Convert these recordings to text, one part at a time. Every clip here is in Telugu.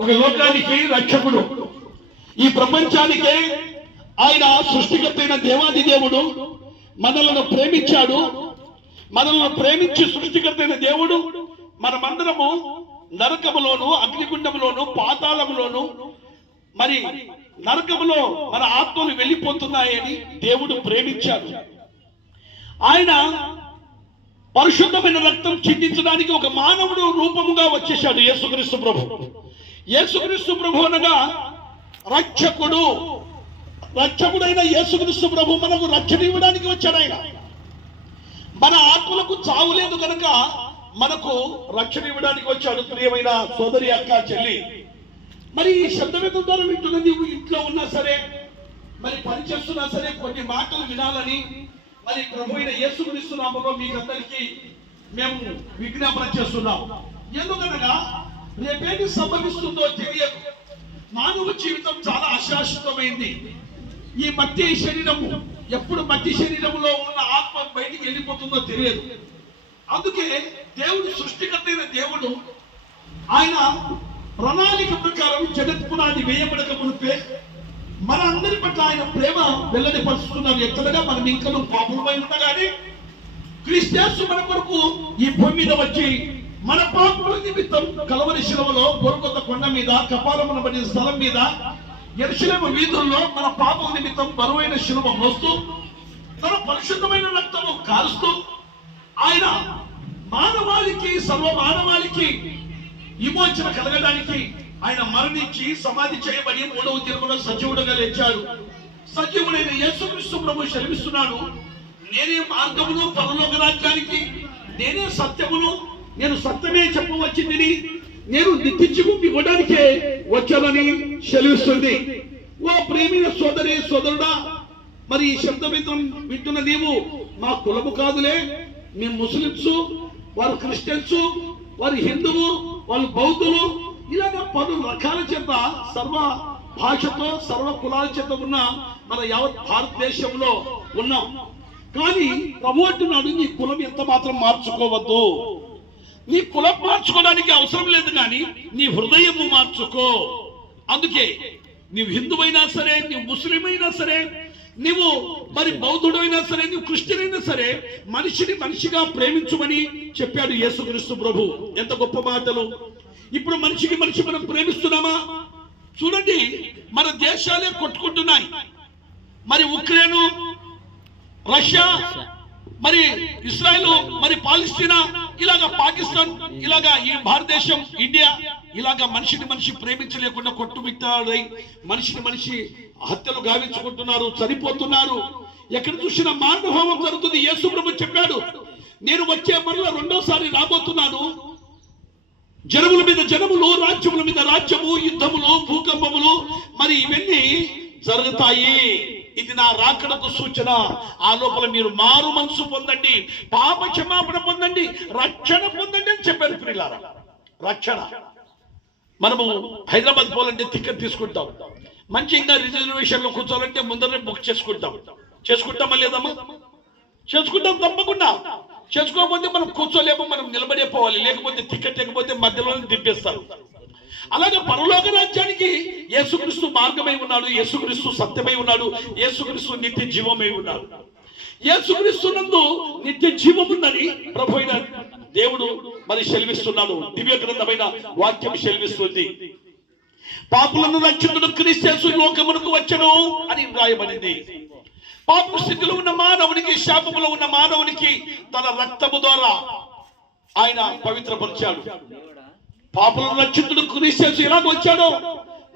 ఒక లోకానికి రక్షకుడు, ఈ ప్రపంచానికే ఆయన సృష్టికర్త అయిన దేవాది దేవుడు మనలను ప్రేమించాడు. మనల్ని ప్రేమించి సృష్టికర్త అయిన దేవుడు మనమందరము నరకములోను, అగ్నిగుండములోను, పాతాళములోను, మరి నరకములో మన ఆత్మలు వెళ్ళిపోతున్నాయని దేవుడు ప్రేమించాడు. ఆయన పరిశుద్ధమైన రక్తం చిందించడానికి ఒక మానవుడు రూపముగా వచ్చేశాడు యేసుక్రీస్తు ప్రభు. యేసుక్రీస్తు ప్రభు అనగా రక్షకుడు. రక్షకుడైన యేసుక్రీస్తు ప్రభు మనకు రక్షణ ఇవ్వడానికి వచ్చాడు. ఆయన మన ఆత్మలకు చావు లేదు కనుక మనకు రక్షణ ఇవ్వడానికి వచ్చాడు. ప్రియమైన సోదరి, అక్క, చెల్లి, మరి ఈ శబ్దవేదం ద్వారా వింటున్న నీవు ఇంట్లో ఉన్నా సరే, మరి పనిచేస్తున్నా సరే, కొన్ని మాటలు వినాలని మరి ప్రభు అయిన యేసుక్రీస్తు నామములో మీకందరికీ మేము విజ్ఞాపన చేస్తున్నాం. ఎందుకనగా రేపేమి సంభవిస్తుందో తెలియదు. మానవ జీవితం చాలా అశాశ్వతమైంది. ఈ మట్టి శరీరము ఎప్పుడు మట్టి శరీరములో ఉన్న ఆత్మ బయటికి వెళ్ళిపోతుందో తెలియదు. అందుకే దేవుడు సృష్టికర్త అయిన దేవుడు ఆయన ప్రణాళిక ప్రకారం జగత్పునాది వేయబడక మునిపే మన అందరి పట్ల ఆయన ప్రేమ వెల్లడిపరుస్తున్నారు. ఎక్కడగా మనం ఇంకనూ పాపులమై ఉండగానే క్రీస్తు మన కొరకు ఈ భూమి మీద వచ్చి మన పాపముల నిమిత్తం కలవరి శిలువలో గొర్గొత కొండ మీద కపాలమనబడిన స్థలం మీద యెరూషలేము వీధుల్లో మన పాపం నిమిత్తం బరువైన శిలువ మోస్తూ తన పరిశుద్ధమైన రక్తము కారుస్తూ ఆయన మానవాళికి, సర్వ మానవాళికి విమోచన కలగడానికి ఆయన మరణించి సమాధి చేయబడి మూడవ దినమున సజీవుడుగా లేచాడు. సజీవుడైన యేసుక్రీస్తు ప్రభు సెలవిస్తున్నాడు, నేనే మార్గమును పరలోక రాజ్యానికి, నేనే సత్యమును, నేను సత్యమే చెప్పవచ్చింది, నేను నిత్య జీవం ఇవ్వడానికే వచ్చానని సెలవిస్తుంది. ఓ ప్రేమైన సోదరి, సోదరుడా, మరి ఈ శబ్దమిత్రం వింటున్న నీవు మా కులము కాదులే, మేము ముస్లింస్, వారు క్రిస్టియన్స్, వారు హిందువు, వాళ్ళు బౌద్ధులు, ఇలాగ పలు రకాల చేత సర్వ భాషతో సర్వ కులాల చేత ఉన్న మన యావత్ భారతదేశంలో ఉన్నాం. కానీ ప్రభు అంటున్నాడు, నీ కులం ఎంత మాత్రం మార్చుకోవద్దు. నీ కులం మార్చుకోవడానికి అవసరం లేదు, కానీ నీ హృదయము మార్చుకో. అందుకే నీవు హిందువైనా సరే, నీవు ముస్లిం అయినా సరే, నీవు మరి బౌద్ధుడు అయినా సరే, నీవు క్రిస్టియన్ అయినా సరే, మనిషిని మనిషిగా ప్రేమించమని చెప్పాడు యేసుక్రీస్తు ప్రభు. ఎంత గొప్ప మాటలు! ఇప్పుడు మనిషికి మనిషి మనం ప్రేమిస్తున్నామా? చూడండి, మన దేశాలే కొట్టుకుంటున్నాయి. మరి ఉక్రెయిన్, రష్యా, మరి ఇస్రాయల్, మరి పాలస్తీనా, ఇలాగా పాకిస్తాన్, ఇలాగా ఈ భారతదేశం, ఇండియా, ఇలాగా మనిషిని మనిషి ప్రేమించలేకుండా కొట్టుమిట్టాడై మనిషిని మనిషి హత్యలు గావించుకుంటున్నారు, చనిపోతున్నారు. ఎక్కడ చూసినా మానవహోమం జరుగుతుంది. యేసు ప్రభు చెప్పాడు, నేను వచ్చే మరల రెండోసారి రాబోతున్నాను. జనముల మీద జనములు, రాజ్యముల మీద రాజ్యము, యుద్ధములు, భూకంపములు, మరి ఇవన్నీ జరుగుతాయి. ఇది నా రాకడకు సూచన. ఆ లోపల మీరు మారు మనసు పొందండి, పాప క్షమాపణ పొందండి, రక్షణ పొందండి అని చెప్పారు. ప్రియులారా, రక్షణ. మనము హైదరాబాద్ పోవాలంటే టికెట్ తీసుకుంటాం, మంచిగా రిజర్వేషన్ లో కూర్చోవాలంటే ముందరే బుక్ చేసుకుంటామా లేదమ్మా? చేసుకుంటాం తప్పకుండా. చేసుకోకపోతే మనం కూర్చోలేమో, మనం నిలబడే పోవాలి, లేకపోతే టికెట్ లేకపోతే మధ్యలోనే దింపేస్తారు. అలాగే పరలోక రాజ్యానికి యేసుక్రీస్తు మార్గమై ఉన్నాడు, యేసుక్రీస్తు సత్యమై ఉన్నాడు, యేసుక్రీస్తు నిత్య జీవమై ఉన్నాడు. యేసుక్రీస్తు నందు నిత్య జీవముందని ప్రభు అయిన దేవుడు మరి సెలవిస్తున్నాడు. దివ్య గ్రంథమైన వాక్యం సెలవిస్తుంది. పాపులను రక్షించుటకు క్రీస్తు యేసు లోకమునకు వచ్చెను అని వ్రాయబడింది. పాప స్థితిలో ఉన్న మానవునికి, శాపములో ఉన్న మానవునికి తన రక్తము ద్వారా ఆయన పవిత్రపరిచాడు. పాపులను రక్షించుటకు క్రీస్తు యేసు ఎలాగ వచ్చాడో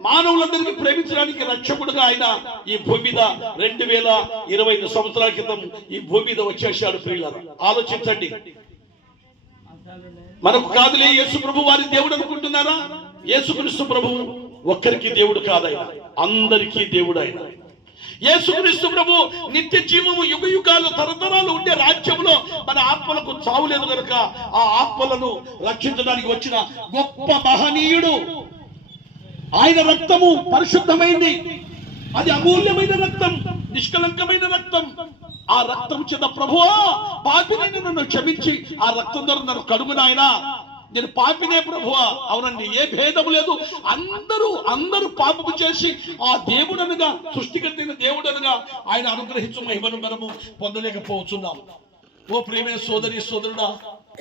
మానవులందరినీ ప్రేమించడానికి రక్షకుడుగా ఆయన ఈ భూమి మీద 2025 సంవత్సరాల క్రితం ఈ భూమి మీద వచ్చేసాడు. ప్రియులారా, ఆలోచించండి. మనకు కాదులే యేసు ప్రభు వారి దేవుడు అనుకుంటున్నారా? యేసుక్రీస్తు ప్రభు ఒక్కరికి దేవుడు కాదైనా, అందరికీ దేవుడు ఆయన. యేసుక్రీస్తు ప్రభు నిత్య జీవము, యుగ యుగాలు, తరతరాలు ఉండే రాజ్యంలో మన ఆత్మలకు చావు లేదు కనుక ఆ ఆత్మలను రక్షించడానికి వచ్చిన గొప్ప మహనీయుడు. ఆయన రక్తము పరిశుద్ధమైంది, అది అమూల్యమైన రక్తం, నిష్కలంకమైన రక్తం. ఆ రక్తం చేత ప్రభువా, పాపినైన నన్ను క్షమించి ఆ రక్తం ద్వారా నన్ను కడుగు నాయనా, నేను పాపినే ప్రభువా. అవునండి, ఏ భేదము లేదు. అందరూ పాపము చేసి ఆ దేవుడనగా, సృష్టికర్తైన దేవుడనగా ఆయన అనుగ్రహించు మహిమను మనము పొందలేకపోతున్నాం. ఓ ప్రియమైన సోదరి సోదరుడా,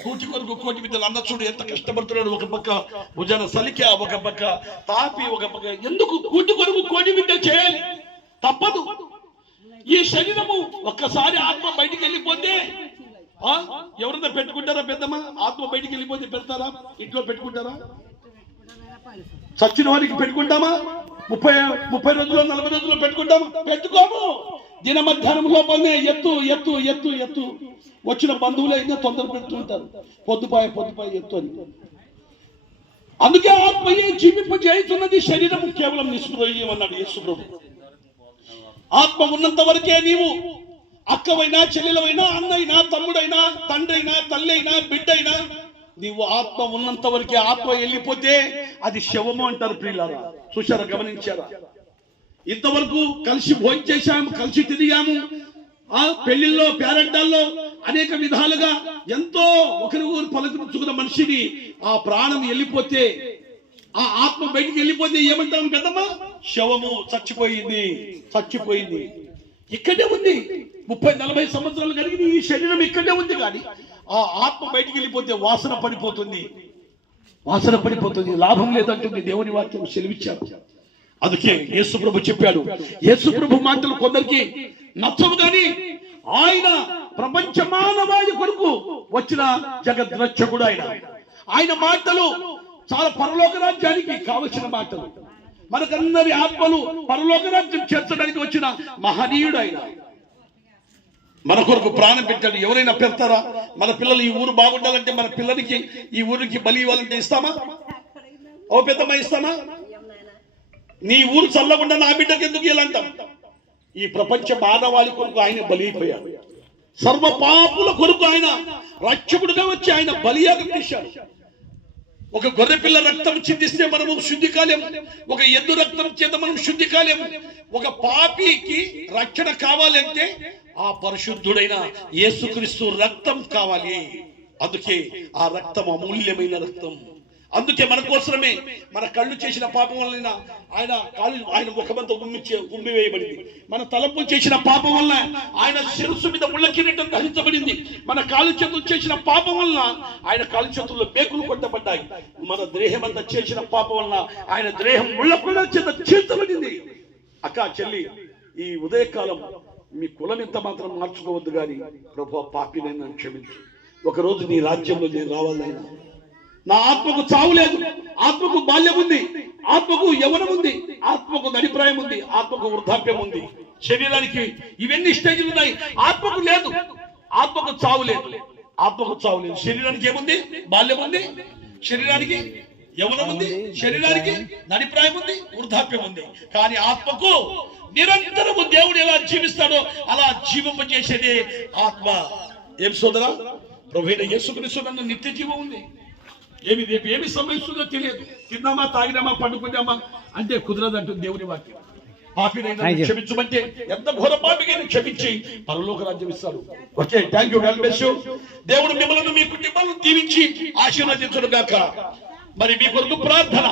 కూటి కొరకు కోటి విద్యలు అన్న చూడు ఎంత కష్టపడుతున్నాడు. ఒక పక్క భుజన సలిక, ఒక పక్క తాపి, ఒక పక్క ఎందుకు కూటి కొరకు కోటి విద్య చేయాలి? తప్పదు. ఈ శరీరము ఒక్కసారి ఆత్మ బయటికి వెళ్ళిపోతే ఎవరైనా పెట్టుకుంటారా? పెద్దమ్మ, ఆత్మ బయటికి వెళ్ళిపోతే పెడతారా? ఇంట్లో పెట్టుకుంటారా? చచ్చిన వారికి పెట్టుకుంటామా? 30 రోజుల్లో 40 రోజుల్లో పెట్టుకుంటామా? పెట్టుకోము. దిన మధ్యాహ్నం లోపలనే ఎత్తు ఎత్తు ఎత్తు ఎత్తు. వచ్చిన బంధువులు అయినా తొందర పెడుతుంటారు, పొద్దుపాయ ఎత్తు అని. అందుకే ఆత్మయే జీవింపజేయుచున్నది, శరీరము కేవలం నిష్ప్రయోజనమన్నాడు యేసు ప్రభు. ఆత్మ ఉన్నంత వరకే నీవు అక్కవైనా, చెల్లెలవైనా, అన్నైనా, తమ్ముడైనా, తండ్రైనా, తల్లి అయినా, బిడ్డైనా, నీవు ఆత్మ ఉన్నంత వరకే. ఆత్మ వెళ్ళిపోతే అది శవము అంటారు. ప్రియులారా, చూశారా, గమనించారా? ఇంతవరకు కలిసి భోజనం చేశాము, కలిసి తిరిగాము, పెళ్లిల్లో, పేరంటాల్లో అనేక విధాలుగా ఎంతో ఒకరికొకరు పలకరించుకున్న మనిషిని ఆ ప్రాణం వెళ్ళిపోతే, ఆ ఆత్మ బయటికి వెళ్ళిపోతే ఏమంటాం కదమ్మా? శవము, చచ్చిపోయింది. ఇక్కడే ఉంది. 30-40 సంవత్సరాలు కలిగి ఈ శరీరం ఇక్కడే ఉంది. కానీ ఆ ఆత్మ బయటికి వెళ్ళిపోతే వాసన పడిపోతుంది. లాభం లేదంటుంది దేవుని వాక్యం సెలవిచ్చారు. అందుకే యేసు ప్రభు చెప్పాడు. యేసు ప్రభు మాటలు కొందరికి నచ్చవు, కానీ ఆయన ప్రపంచ మానవాళి కొరకు వచ్చిన జగద్రక్షకుడు. ఆయన మాటలు చాలా పరలోక రాజ్యానికి కావలసిన మాటలు. మనకందరి ఆత్మలు పరలోక రాజ్యం చేర్చడానికి వచ్చిన మహనీయుడు ఆయన. మన కొరకు ప్రాణం పెట్టాడు. ఎవరైనా పెడతారా? మన పిల్లలు ఈ ఊరు బాగుండాలంటే, మన పిల్లలకి ఈ ఊరికి బలి ఇవ్వాలంటే ఇస్తామా? ఓ పెద్దమ్మ, ఇస్తామా? నీ ఊరు చల్లకుండా నా బిడ్డకి ఎందుకు ఇవ్వాలంటాం? ఈ ప్రపంచ మానవాళి కొరకు ఆయన బలి అయిపోయాడు. సర్వ పాపుల కొరకు ఆయన రక్షకుడుగా వచ్చి ఆయన బలియాగం చేశాడు. ఒక గొర్రె పిల్ల రక్తం చిందిస్తే మనము శుద్ధి కాలేము. ఒక ఎద్దు రక్తం చేత మనం శుద్ధి కాలేము. ఒక పాపికి రక్షణ కావాలంటే ఆ పరిశుద్ధుడైన యేసుక్రీస్తు రక్తం కావాలి. అందుకే ఆ రక్తం అమూల్యమైన రక్తం. అందుకే మన కోసమే మన కళ్ళు చేసిన పాపం వలన ఆయన ముఖమంతా ఉమ్మి వేయబడింది. మన తలపు చేసిన పాపం వల్ల ఆయన శిరస్సు మీద ముళ్ళ కిరీటం ధరించబడింది. మన కాలు చేతులు చేసిన పాపం వలన ఆయన కాలు చేతుల్లో మేకులు కొట్టబడ్డాయి. మన దేహం అంతా చేసిన పాపం వలన ఆయన దేహం ముళ్ళ కూడా చేత చీల్చబడింది. అక్క, చెల్లి, ఈ ఉదయకాలం మీ కులం ఎంత మాత్రం మార్చుకోవద్దు, కానీ ప్రభు పాపినైనా క్షమించు. ఒకరోజు నీ రాజ్యంలో నేను రావాలైనా. నా ఆత్మకు చావు లేదు, ఆత్మకు బాల్యం ఉంది, ఆత్మకు యవ్వనం ఉంది, ఆత్మకు నడిప్రాయం ఉంది, ఆత్మకు వృద్ధాప్యం ఉంది. శరీరానికి ఇవన్నీ స్టేజ్లు ఉన్నాయి. ఆత్మకు లేదు, ఆత్మకు చావు లేదు. శరీరానికి ఏముంది? బాల్యం ఉంది, శరీరానికి యవ్వనం ఉంది, శరీరానికి నడిప్రాయం ఉంది, వృద్ధాప్యం ఉంది. కానీ ఆత్మకు నిరంతరము దేవుడు ఎలా జీవిస్తాడో అలా జీవింపజేసేదే ఆత్మ. ఏం సోదరా, ప్రభువైన యేసుక్రీస్తు నన్ను నిత్య జీవం ఉంది. ఏమి సంభవిస్తుందో తెలియదు. తిన్నామా, తాగినామా, పండుకున్నామా అంటే కుదరదంటుంది దేవుని వాక్యం. పాపినైనా క్షమించమంటే ఎంత ఘోర పాపికైనా క్షమించి పరలోక రాజ్యం ఇస్తాడు. Okay, thank you, God bless you. దేవుడు మిమ్మల్ని, మీ కుటుంబాలను దీవించి ఆశీర్వదించును గాక. మరి మీ కొరకు ప్రార్థన.